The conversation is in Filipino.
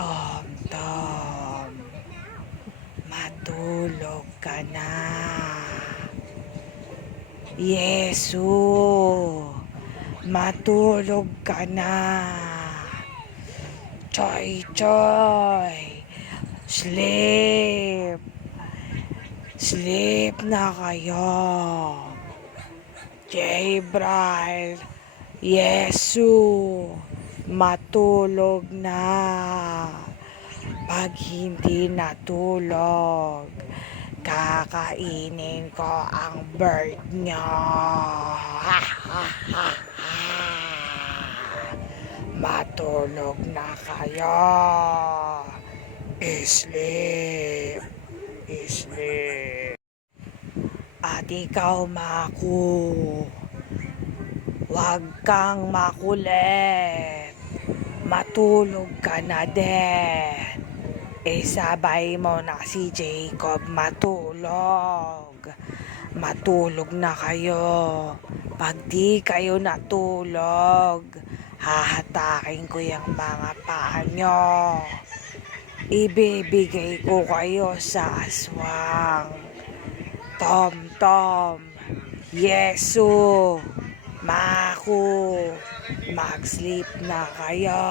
Tom, Tom, matulog ka na. Yesu, matulog ka na. Choy, choy, sleep. Sleep na kayo. Gabriel, Yesu, matulog na. Pag hindi natulog, kakainin ko ang bird nyo. Matulog na kayo. Sleep. Sleep. At ikaw, Maku, huwag kang makulit. Matulog ka na din. Sabay mo na si Jacob matulog. Matulog na kayo. Pag di kayo natulog, hahatakin ko yung mga paa nyo. Ibibigay ko kayo sa aswang. Tom, Tom, Yesu, Maku, mag-sleep na kayo.